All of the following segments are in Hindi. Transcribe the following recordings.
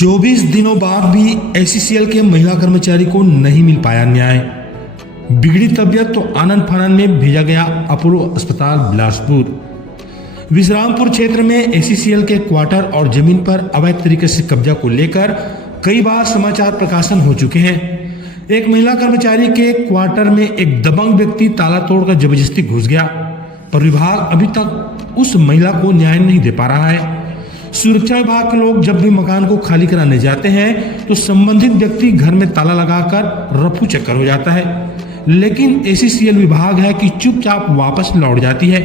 24 दिनों बाद भी एससीसीएल के महिला कर्मचारी को नहीं मिल पाया न्याय। बिगड़ी तबीयत तो आनंद फानन में भेजा गया अपोलो अस्पताल बिलासपुर। विश्रामपुर क्षेत्र में एससीसीएल के क्वार्टर और जमीन पर अवैध तरीके से कब्जा को लेकर कई बार समाचार प्रकाशन हो चुके हैं। एक महिला कर्मचारी के क्वार्टर में एक दबंग व्यक्ति ताला तोड़कर जबरदस्ती घुस गया, पर विभाग अभी तक उस महिला को न्याय नहीं दे पा रहा है। सुरक्षा विभाग के लोग जब भी मकान को खाली कराने जाते हैं तो संबंधित व्यक्ति घर में ताला लगाकर रफू चक्कर हो जाता है, लेकिन एससीसीएल विभाग है कि चुपचाप वापस लौट जाती है।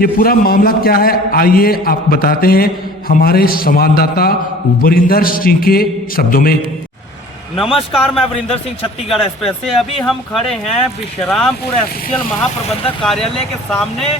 ये पूरा मामला क्या है, आइए आप बताते हैं हमारे संवाददाता वरिंदर सिंह के शब्दों में। नमस्कार, मैं वरिंदर सिंह छत्तीसगढ़ एक्सप्रेस से। अभी हम खड़े हैं विश्रामपुर एससीसीएल महाप्रबंधक कार्यालय के सामने,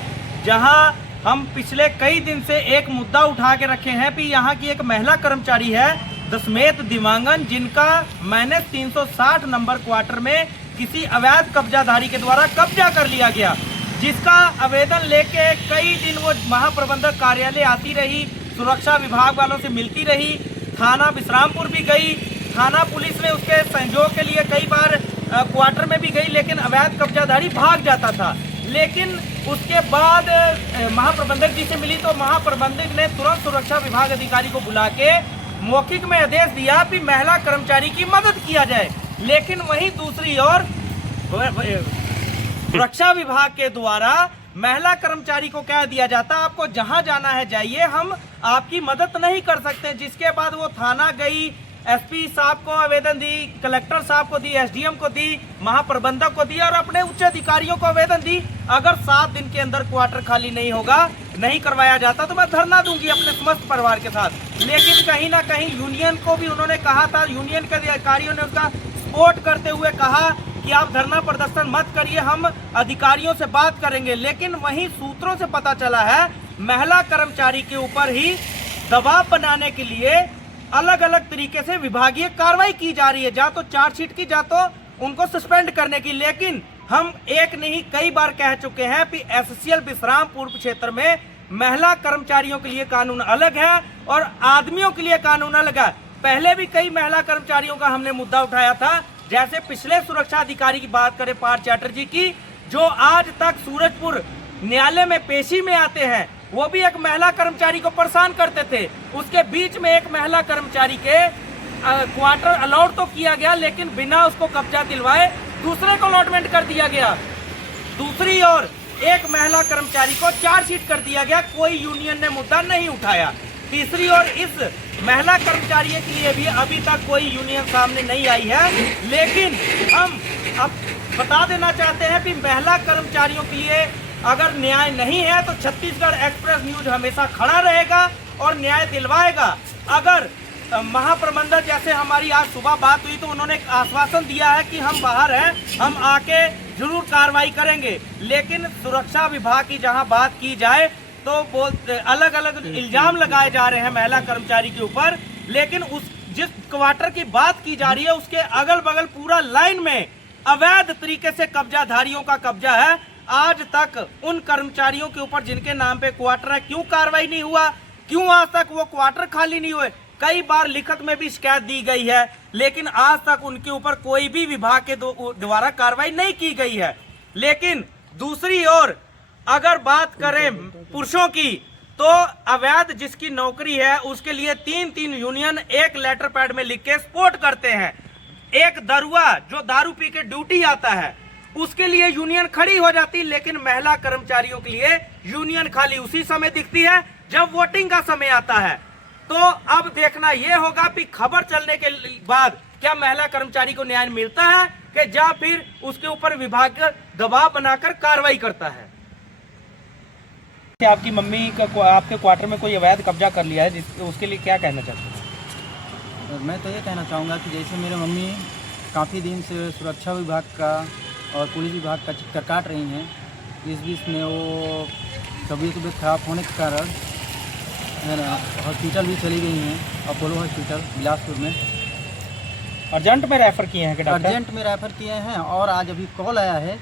जहां हम पिछले कई दिन से एक मुद्दा उठा के रखे हैं कि यहाँ की एक महिला कर्मचारी है दशमेत दिवांगन, जिनका मैंने 360 नंबर क्वार्टर में किसी अवैध कब्जाधारी के द्वारा कब्जा कर लिया गया, जिसका आवेदन लेके कई दिन वो महाप्रबंधक कार्यालय आती रही, सुरक्षा विभाग वालों से मिलती रही, थाना विश्रामपुर भी गई, थाना पुलिस ने उसके सहयोग के लिए कई बार क्वार्टर में भी गई, लेकिन अवैध कब्जाधारी भाग जाता था। लेकिन उसके बाद महाप्रबंधक जी से मिली तो महाप्रबंधक ने तुरंत सुरक्षा विभाग अधिकारी को बुला के मौखिक में आदेश दिया कि महिला कर्मचारी की मदद किया जाए। लेकिन वहीं दूसरी ओर सुरक्षा विभाग के द्वारा महिला कर्मचारी को कह दिया जाता, आपको जहां जाना है जाइए, हम आपकी मदद नहीं कर सकते। जिसके बाद वो थाना गई, एसपी साहब को आवेदन दी, कलेक्टर साहब को दी, एसडीएम को दी, महाप्रबंधक को दी और अपने उच्च अधिकारियों को आवेदन दी, अगर 7 दिन के अंदर क्वार्टर खाली नहीं होगा, नहीं करवाया जाता तो मैं धरना दूंगी अपने समस्त परिवार के साथ। लेकिन कहीं ना कहीं यूनियन को भी उन्होंने कहा था, यूनियन के अधिकारियों ने उसका सपोर्ट करते हुए कहा कि आप धरना प्रदर्शन मत करिए, हम अधिकारियों से बात करेंगे। लेकिन वहीं सूत्रों से पता चला है महिला कर्मचारी के ऊपर ही दबाव बनाने के लिए अलग अलग तरीके से विभागीय कार्रवाई की जा रही है, जा तो चार्जशीट की, जा तो उनको सस्पेंड करने की। लेकिन हम एक नहीं कई बार कह चुके हैं कि एससीसीएल विश्रामपुर क्षेत्र में महिला कर्मचारियों के लिए कानून अलग है और आदमियों के लिए कानून अलग है। पहले भी कई महिला कर्मचारियों का हमने मुद्दा उठाया था, जैसे पिछले सुरक्षा अधिकारी की बात करें पार्थ चैटर्जी की, जो आज तक सूरजपुर न्यायालय में पेशी में आते हैं, वो भी एक महिला कर्मचारी को परेशान करते थे। उसके बीच में एक महिला कर्मचारी के क्वार्टर अलॉट तो किया गया, लेकिन बिना उसको कब्जा दिलवाए दूसरे को अलॉटमेंट कर दिया गया। दूसरी ओर एक महिला कर्मचारी को चार्जशीट कर दिया गया, कोई यूनियन ने मुद्दा नहीं उठाया। तीसरी ओर इस महिला कर्मचारी के लिए भी अभी तक कोई यूनियन सामने नहीं आई है। लेकिन हम अब बता देना चाहते हैं कि महिला कर्मचारियों के लिए अगर न्याय नहीं है तो छत्तीसगढ़ एक्सप्रेस न्यूज हमेशा खड़ा रहेगा और न्याय दिलवाएगा। अगर महाप्रबंधक जैसे हमारी आज सुबह बात हुई तो उन्होंने आश्वासन दिया है कि हम बाहर हैं, हम आके जरूर कार्रवाई करेंगे। लेकिन सुरक्षा विभाग की जहां बात की जाए तो अलग अलग इल्जाम लगाए जा रहे हैं महिला कर्मचारी के ऊपर। लेकिन जिस क्वार्टर की बात की जा रही है उसके अगल बगल पूरा लाइन में अवैध तरीके से कब्जाधारियों का कब्जा है। आज तक उन कर्मचारियों के ऊपर जिनके नाम पे क्वार्टर है, क्यों कार्रवाई नहीं हुआ, क्यों आज तक वो क्वार्टर खाली नहीं हुए? कई बार लिखित में भी शिकायत दी गई है, लेकिन आज तक उनके ऊपर कोई भी विभाग के द्वारा कार्रवाई नहीं की गई है। लेकिन दूसरी ओर अगर बात करें पुरुषों की, तो अवैध जिसकी नौकरी है उसके लिए 3-3 यूनियन एक लेटर पैड में लिख के सपोर्ट करते हैं। एक दरुआ जो दारू पी के ड्यूटी आता है उसके लिए यूनियन खड़ी हो जाती, लेकिन महिला कर्मचारियों के लिए यूनियन खाली उसी समय दिखती है जब वोटिंग का समय आता है। तो अब देखना यह होगा कि खबर चलने के बाद क्या महिला कर्मचारी को न्याय मिलता है कि या फिर उसके ऊपर विभाग दबाव बनाकर कार्रवाई करता है। आपकी मम्मी का आपके क्वार्टर में कोई अवैध कब्जा कर लिया है, उसके लिए क्या कहना चाहते हैं? मैं तो ये कहना चाहूँगा कि जैसे मेरे मम्मी काफ़ी दिन से सुरक्षा विभाग का और पुलिस विभाग का चक्कर काट रही हैं, इस बीच में वो तबीयत खराब होने के कारण हॉस्पिटल भी चली गई हैं, अपोलो हॉस्पिटल बिलासपुर में। अर्जेंट में रेफ़र किए हैं कि डॉक्टर? अर्जेंट में रेफ़र किए हैं और आज अभी कॉल आया है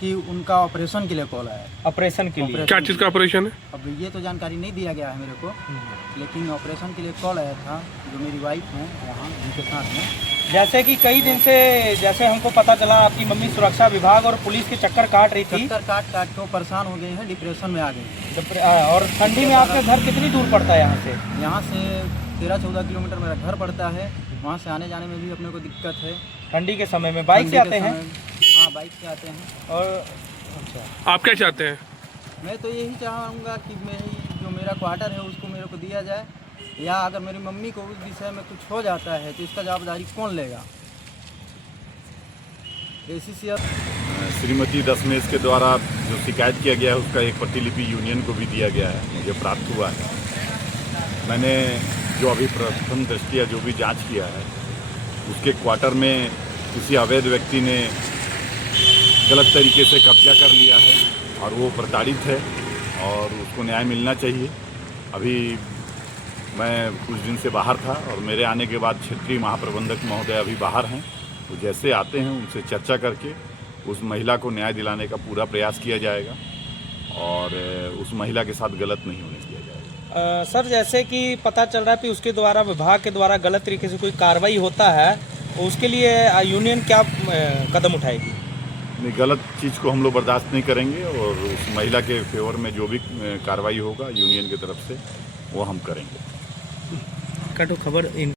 कि उनका ऑपरेशन के लिए कॉल आया है। ऑपरेशन के लिए? ऑपरेशन क्या चीज़ का ऑपरेशन है? अब ये तो जानकारी नहीं दिया गया है मेरे को, लेकिन ऑपरेशन के लिए कॉल आया था जो मेरी वाइफ है वहाँ उनके साथ में। जैसे कि कई दिन से जैसे हमको पता चला आपकी मम्मी सुरक्षा विभाग और पुलिस के चक्कर काट रही थी, चक्कर काट काट के वो परेशान हो गए हैं, डिप्रेशन में आ गए। और ठंडी में आपका घर कितनी दूर पड़ता है यहाँ से? यहाँ से 13-14 किलोमीटर मेरा घर पड़ता है, वहाँ से आने जाने में भी अपने को दिक्कत है। ठंडी के समय में बाइक से ठंडी आते के हैं? समय- हाँ, बाइक से आते हैं। और अच्छा, आप क्या चाहते हैं? मैं तो यही चाहूँगा कि जो मेरा क्वार्टर है उसको मेरे को दिया जाए, या अगर मेरी मम्मी को उस विषय में कुछ हो जाता है तो इसका जवाबदारी कौन लेगा? ACCL श्रीमती दशमेश के द्वारा जो शिकायत किया गया है उसका एक प्रतिलिपि यूनियन को भी दिया गया है, मुझे प्राप्त हुआ है। मैंने जो अभी प्रथम दृष्टया जो भी जांच किया है उसके क्वार्टर में किसी अवैध व्यक्ति ने गलत तरीके से कब्जा कर लिया है और वो प्रताड़ित है और उसको न्याय मिलना चाहिए। अभी मैं कुछ दिन से बाहर था और मेरे आने के बाद क्षेत्रीय महाप्रबंधक महोदय अभी बाहर हैं, तो जैसे आते हैं उनसे चर्चा करके उस महिला को न्याय दिलाने का पूरा प्रयास किया जाएगा और उस महिला के साथ गलत नहीं होने दिया जाएगा। सर जैसे कि पता चल रहा है कि उसके द्वारा विभाग के द्वारा गलत तरीके से कोई कार्रवाई होता है, उसके लिए यूनियन क्या कदम उठाएगी? नहीं, गलत चीज़ को हम लोग बर्दाश्त नहीं करेंगे और उस महिला के फेवर में जो भी कार्रवाई होगा यूनियन की तरफ से वो हम करेंगे। कटो खबर